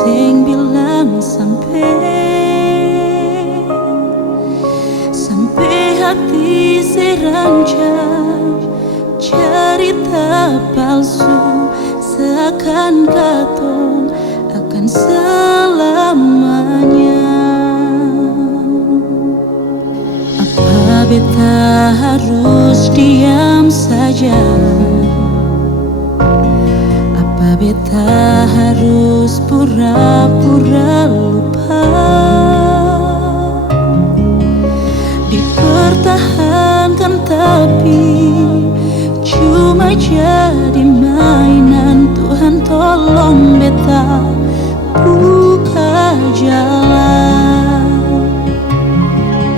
sing bilang sampai hati serancang cerita palsu, seakan katong akan selamanya. Apa beta harus diam saja? Apa beta harus pura-pura lupa? Dipertahankan tapi cuma jadi mainan. Tuhan tolong beta buka jalan.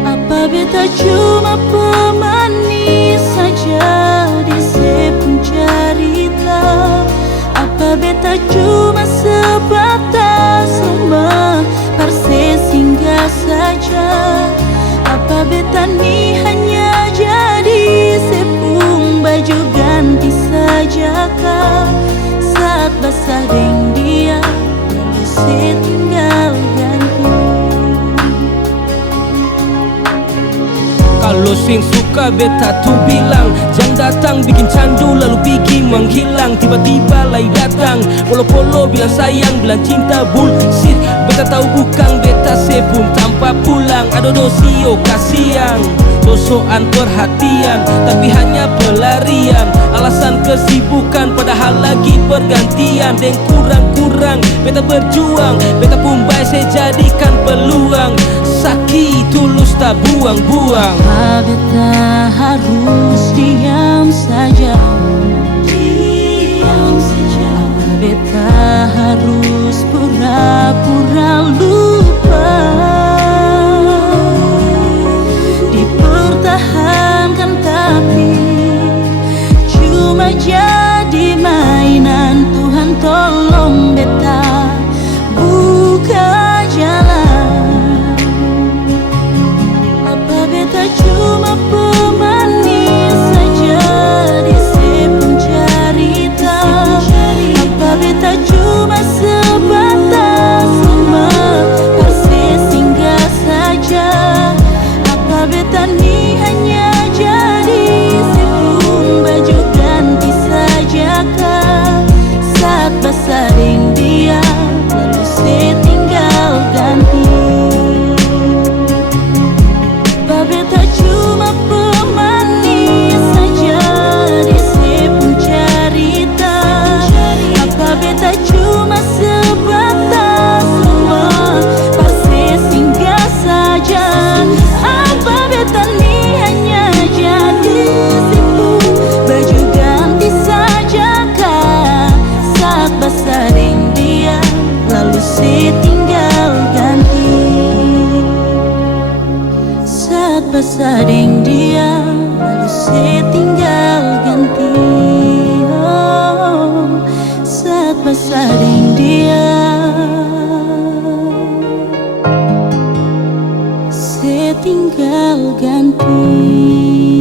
Apa beta cuma pemanis saja di sepung cerita? Apa beta cuma sebatas lemah parse singgah saja? Apa beta ni hanya jadi sepung baju ganti saja kah? Saat basah deng dia lalu setinggal ganti. Kalau sing suka beta tu bilang, jangan datang bikin candu lalu pergi menghilang. Tiba-tiba lagi datang polo-polo bilang sayang, bilang cinta, bullshit. Beta tahu bukan beta sepung tanpa pulang. Adodo sio kasihan, sosokan perhatian tapi hanya pelarian. Alasan kesibukan padahal lagi pergantian. Dan kurang-kurang beta berjuang, beta pun baik saya jadikan peluang. Sakit tulus tak buang-buang. Apa beta harus diam saja? Diam saja. Apa beta harus pura-pura lupa? Dipertahankan tapi cuma jadi mainan. Tuhan tolong beta buka jalan. Apa beta cuma pemanis saja di sepung cerita? Apa beta cuma sebatas lemah parse singgah saja? Apa beta ni hanya jadi sepung baju ganti saja kah? Saat basah deng dia lalu setinggal ganti. Apa beta cuma pemanis saja di sepung cerita? Apa beta cuma sebatas lemah parse singgah saja? Apa beta ni hanya jadi sepung baju ganti saja kah? Saat basah deng dia lalu setinggal ganti. Saat basah deng dia lalu setinggal ganti. Oh, saat basah deng dia setinggal ganti.